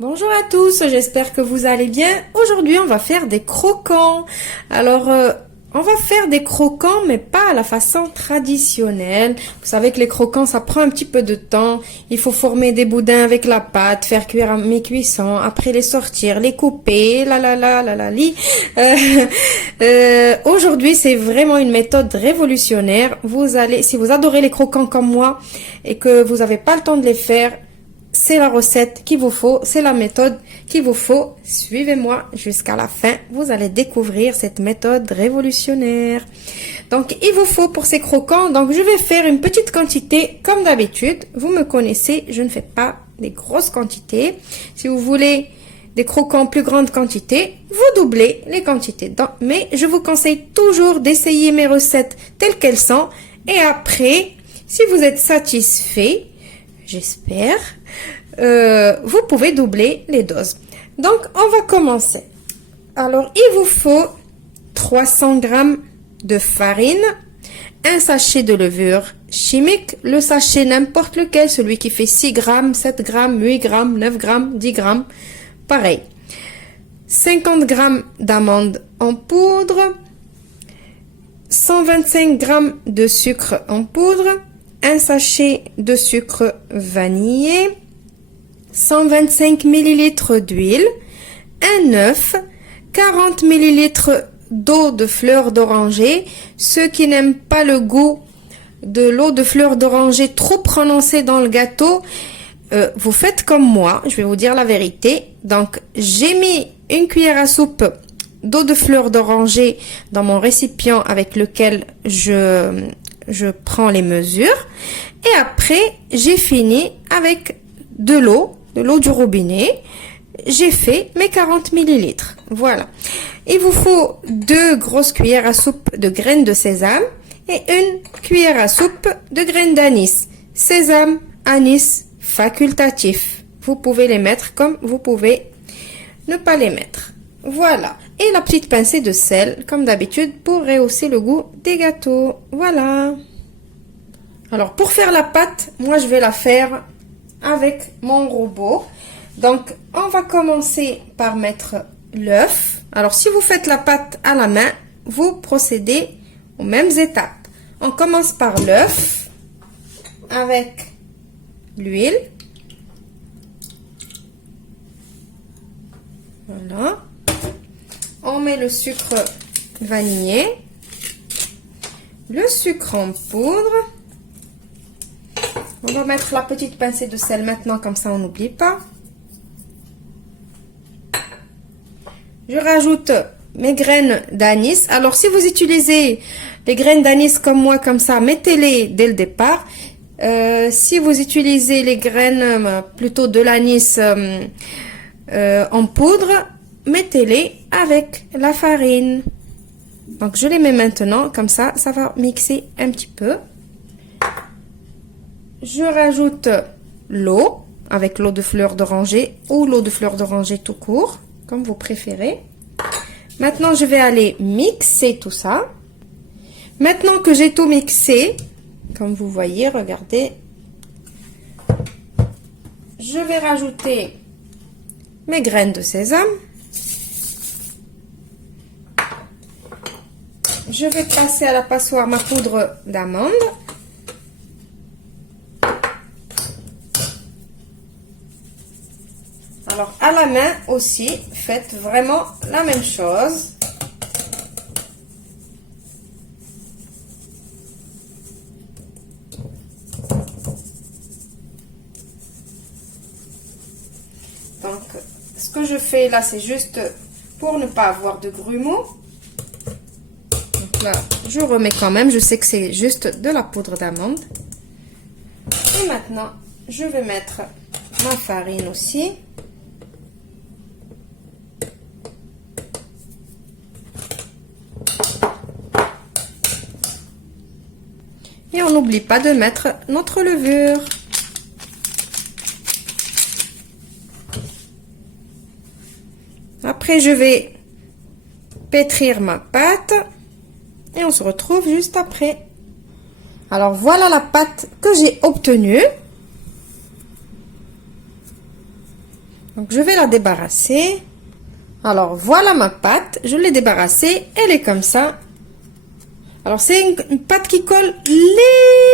Bonjour à tous, j'espère que vous allez bien. Aujourd'hui, on va faire des croquants. Alors, on va faire des croquants, mais pas à la façon traditionnelle. Vous savez que les croquants, ça prend un petit peu de temps. Il faut former des boudins avec la pâte, faire cuire à mi-cuisson, après les sortir, les couper, li. Aujourd'hui, c'est vraiment une méthode révolutionnaire. Si vous adorez les croquants comme moi et que vous n'avez pas le temps de les faire, c'est la recette qu'il vous faut, c'est la méthode qu'il vous faut. Suivez-moi jusqu'à la fin, vous allez découvrir cette méthode révolutionnaire. Donc, il vous faut pour ces croquants, donc je vais faire une petite quantité comme d'habitude. Vous me connaissez, je ne fais pas des grosses quantités. Si vous voulez des croquants plus grande quantité, vous doublez les quantités. Mais je vous conseille toujours d'essayer mes recettes telles qu'elles sont. Et après, si vous êtes satisfait, j'espère, vous pouvez doubler les doses. Donc, on va commencer. Alors, il vous faut 300 g de farine, un sachet de levure chimique, le sachet n'importe lequel, celui qui fait 6 g, 7 g, 8 g, 9 g, 10 g, pareil. 50 g d'amandes en poudre, 125 g de sucre en poudre, un sachet de sucre vanillé, 125 ml d'huile, un œuf, 40 ml d'eau de fleur d'oranger. Ceux qui n'aiment pas le goût de l'eau de fleur d'oranger trop prononcé dans le gâteau, vous faites comme moi, je vais vous dire la vérité. Donc, j'ai mis une cuillère à soupe d'eau de fleur d'oranger dans mon récipient avec lequel je prends les mesures. Et après, j'ai fini avec de l'eau du robinet. J'ai fait mes 40 ml. Voilà. Il vous faut 2 grosses cuillères à soupe de graines de sésame et une cuillère à soupe de graines d'anis. Sésame, anis, facultatif. Vous pouvez les mettre comme vous pouvez ne pas les mettre. Voilà. Et la petite pincée de sel, comme d'habitude, pour rehausser le goût des gâteaux. Voilà. Alors, pour faire la pâte, moi, je vais la faire avec mon robot. Donc, on va commencer par mettre l'œuf. Alors, si vous faites la pâte à la main, vous procédez aux mêmes étapes. On commence par l'œuf avec l'huile. Voilà. On met le sucre vanillé, le sucre en poudre. On va mettre la petite pincée de sel maintenant, comme ça on n'oublie pas. Je rajoute mes graines d'anis. Alors, si vous utilisez les graines d'anis comme moi, comme ça, mettez-les dès le départ. Si vous utilisez les graines plutôt de l'anis en poudre, mettez-les avec la farine. Donc, je les mets maintenant, comme ça, ça va mixer un petit peu. Je rajoute l'eau, avec l'eau de fleur d'oranger ou l'eau de fleur d'oranger tout court, comme vous préférez. Maintenant, je vais aller mixer tout ça. Maintenant que j'ai tout mixé, comme vous voyez, regardez, je vais rajouter mes graines de sésame. Je vais passer à la passoire ma poudre d'amande. Alors, à la main aussi, faites vraiment la même chose. Donc, ce que je fais là, c'est juste pour ne pas avoir de grumeaux. Donc là, je remets quand même. Je sais que c'est juste de la poudre d'amande. Et maintenant, je vais mettre ma farine aussi. Et on n'oublie pas de mettre notre levure. Après, je vais pétrir ma pâte et on se retrouve juste après. Alors, voilà la pâte que j'ai obtenue. Donc, je vais la débarrasser. Alors, voilà ma pâte. Je l'ai débarrassée. Elle est comme ça. Alors, c'est une pâte qui colle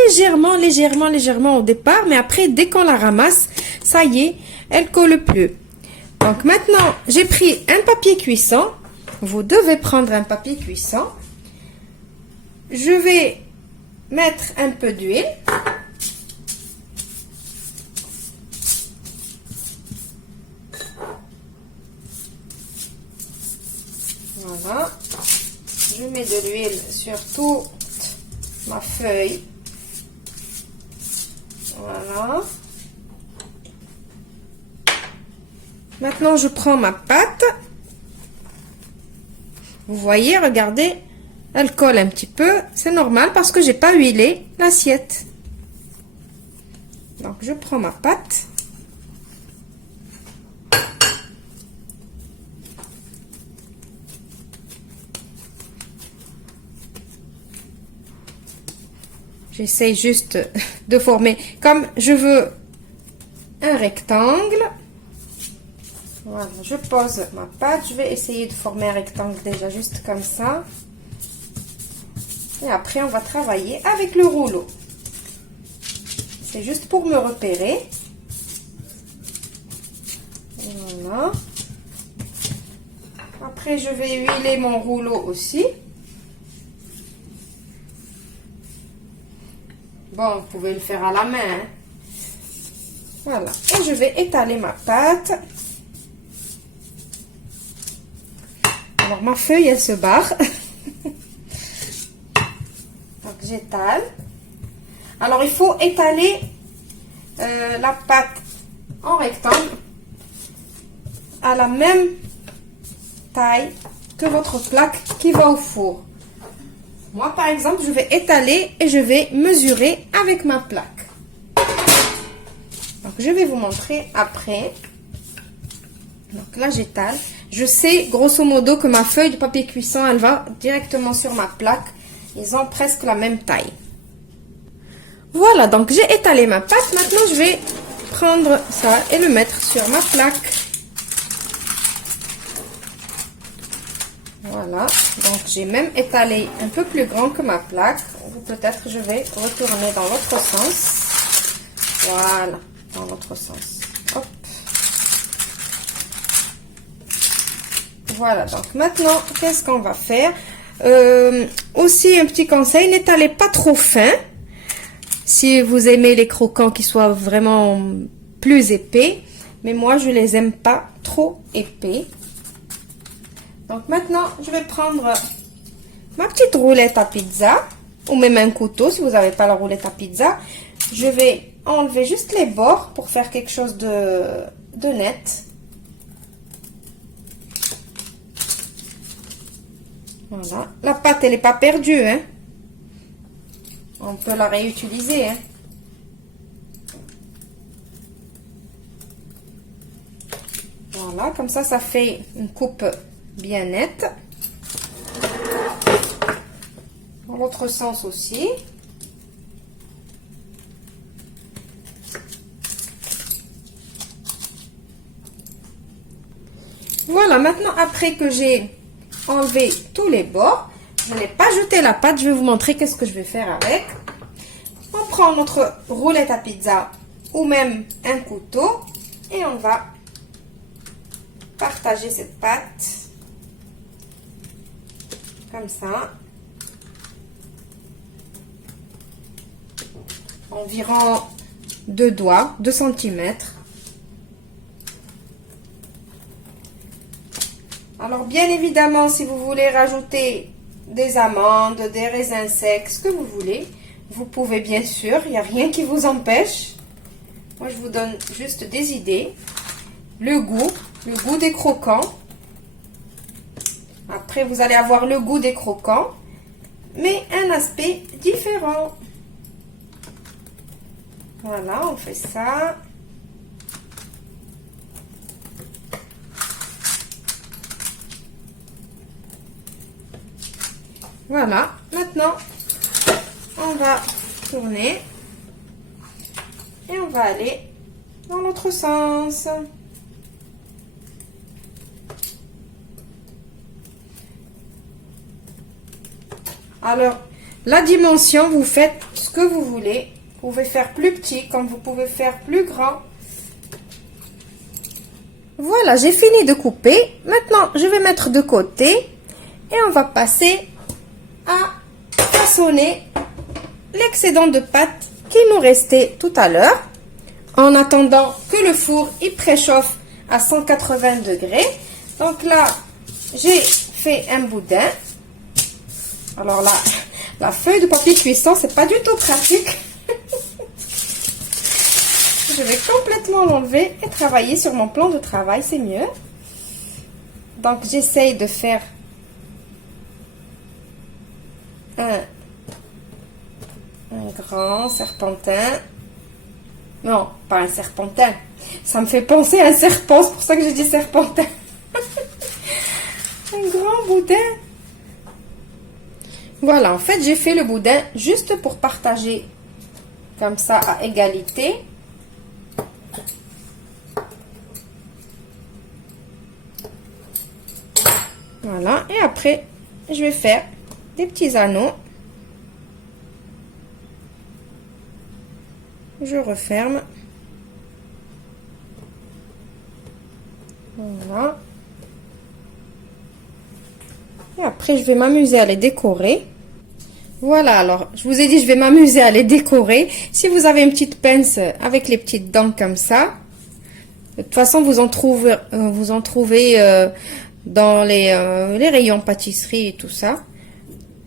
légèrement au départ. Mais après, dès qu'on la ramasse, ça y est, elle colle plus. Donc, maintenant, j'ai pris un papier cuisson. Vous devez prendre un papier cuisson. Je vais mettre un peu d'huile. Voilà. Je mets de l'huile sur toute ma feuille. Voilà. Maintenant, je prends ma pâte. Vous voyez, regardez, elle colle un petit peu. C'est normal parce que j'ai pas huilé l'assiette. Donc, je prends ma pâte. J'essaie juste de former, comme je veux un rectangle. Voilà, je pose ma pâte. Je vais essayer de former un rectangle déjà juste comme ça. Et après, on va travailler avec le rouleau. C'est juste pour me repérer. Voilà. Après, je vais huiler mon rouleau aussi. Bon, vous pouvez le faire à la main. Hein. Voilà. Et je vais étaler ma pâte. Alors, ma feuille, elle se barre. Donc, j'étale. Alors, il faut étaler la pâte en rectangle à la même taille que votre plaque qui va au four. Moi, par exemple, je vais étaler et je vais mesurer avec ma plaque. Donc, je vais vous montrer après. Donc là, j'étale. Je sais, grosso modo, que ma feuille de papier cuisson, elle va directement sur ma plaque. Ils ont presque la même taille. Voilà, donc j'ai étalé ma pâte. Maintenant, je vais prendre ça et le mettre sur ma plaque. Voilà, donc j'ai même étalé un peu plus grand que ma plaque. Ou peut-être je vais retourner dans l'autre sens. Voilà, dans l'autre sens. Hop. Voilà, donc maintenant, qu'est-ce qu'on va faire? Aussi, un petit conseil, n'étalez pas trop fin. Si vous aimez les croquants qui soient vraiment plus épais. Mais moi, je les aime pas trop épais. Donc maintenant, je vais prendre ma petite roulette à pizza. Ou même un couteau, si vous n'avez pas la roulette à pizza. Je vais enlever juste les bords pour faire quelque chose de net. Voilà. La pâte, elle n'est pas perdue. Hein. On peut la réutiliser. Hein. Voilà, comme ça fait une coupe bien nette. Dans l'autre sens aussi. Voilà, maintenant, après que j'ai enlevé tous les bords, je n'ai pas jeté la pâte. Je vais vous montrer qu'est-ce que je vais faire avec. On prend notre roulette à pizza ou même un couteau et on va partager cette pâte comme ça, environ 2 doigts, 2 cm. Alors bien évidemment, si vous voulez rajouter des amandes, des raisins secs, ce que vous voulez, vous pouvez bien sûr, il n'y a rien qui vous empêche. Moi je vous donne juste des idées. Le goût des croquants. Après, vous allez avoir le goût des croquants, mais un aspect différent. Voilà, on fait ça. Voilà, maintenant, on va tourner et on va aller dans l'autre sens. Alors, la dimension, vous faites ce que vous voulez. Vous pouvez faire plus petit, comme vous pouvez faire plus grand. Voilà, j'ai fini de couper. Maintenant, je vais mettre de côté. Et on va passer à façonner l'excédent de pâte qui nous restait tout à l'heure. En attendant que le four il préchauffe à 180 degrés. Donc là, j'ai fait un boudin. Alors là, la feuille de papier cuisson, c'est pas du tout pratique. Je vais complètement l'enlever et travailler sur mon plan de travail, c'est mieux. Donc j'essaye de faire un grand serpentin. Non, pas un serpentin. Ça me fait penser à un serpent, c'est pour ça que j'ai dit serpentin. Un grand boudin. Voilà, en fait, j'ai fait le boudin juste pour partager comme ça à égalité. Voilà, et après, je vais faire des petits anneaux. Je referme. Voilà. Et après, je vais m'amuser à les décorer. Voilà, alors, je vous ai dit, je vais m'amuser à les décorer. Si vous avez une petite pince avec les petites dents comme ça, de toute façon, vous en trouvez dans les rayons pâtisserie et tout ça.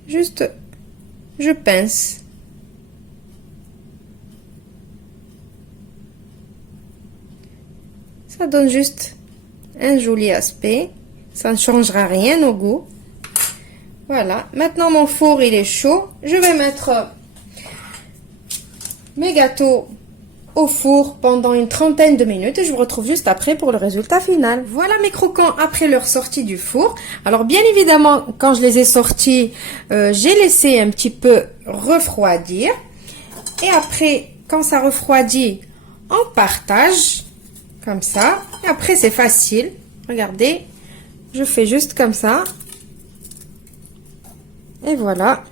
Juste, je pince. Ça donne juste un joli aspect. Ça ne changera rien au goût. Voilà. Maintenant, mon four, il est chaud. Je vais mettre mes gâteaux au four pendant une trentaine de minutes et je vous retrouve juste après pour le résultat final. Voilà mes croquants après leur sortie du four. Alors bien évidemment, quand je les ai sortis, j'ai laissé un petit peu refroidir. Et après, quand ça refroidit, on partage comme ça. Et après, c'est facile. Regardez, je fais juste comme ça. Et voilà.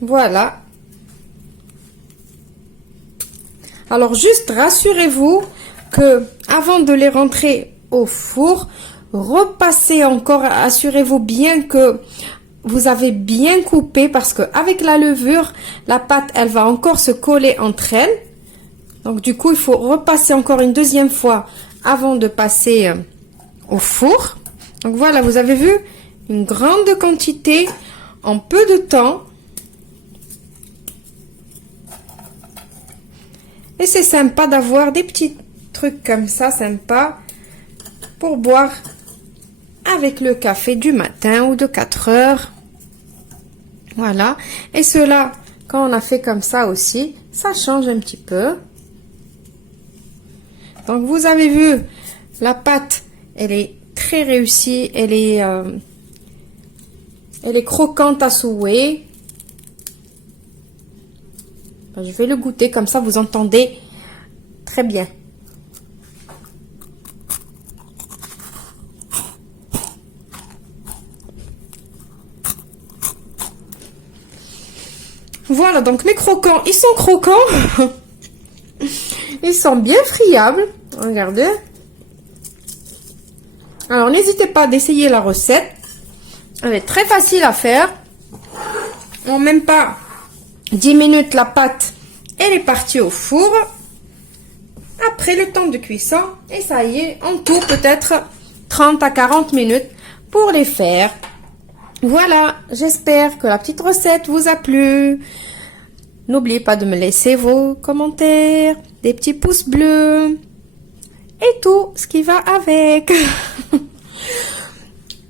Voilà. Alors juste rassurez-vous que avant de les rentrer au four, repassez encore, assurez-vous bien que vous avez bien coupé parce que avec la levure, la pâte elle va encore se coller entre elles. Donc du coup, il faut repasser encore une deuxième fois avant de passer au four. Donc voilà, vous avez vu une grande quantité en peu de temps. Et c'est sympa d'avoir des petits trucs comme ça, sympa, pour boire avec le café du matin ou de 4 heures. Voilà. Et cela, quand on a fait comme ça aussi, ça change un petit peu. Donc vous avez vu, la pâte, elle est très réussie, elle est croquante à souhait. Je vais le goûter, comme ça vous entendez très bien. Voilà, donc mes croquants, ils sont croquants. Ils sont bien friables. Regardez. Alors, n'hésitez pas d'essayer la recette. Elle est très facile à faire. En même pas 10 minutes, la pâte, elle est partie au four. Après le temps de cuisson, et ça y est, en tout peut-être 30 à 40 minutes pour les faire. Voilà, j'espère que la petite recette vous a plu. N'oubliez pas de me laisser vos commentaires, des petits pouces bleus et tout ce qui va avec.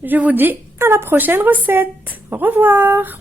Je vous dis à la prochaine recette. Au revoir.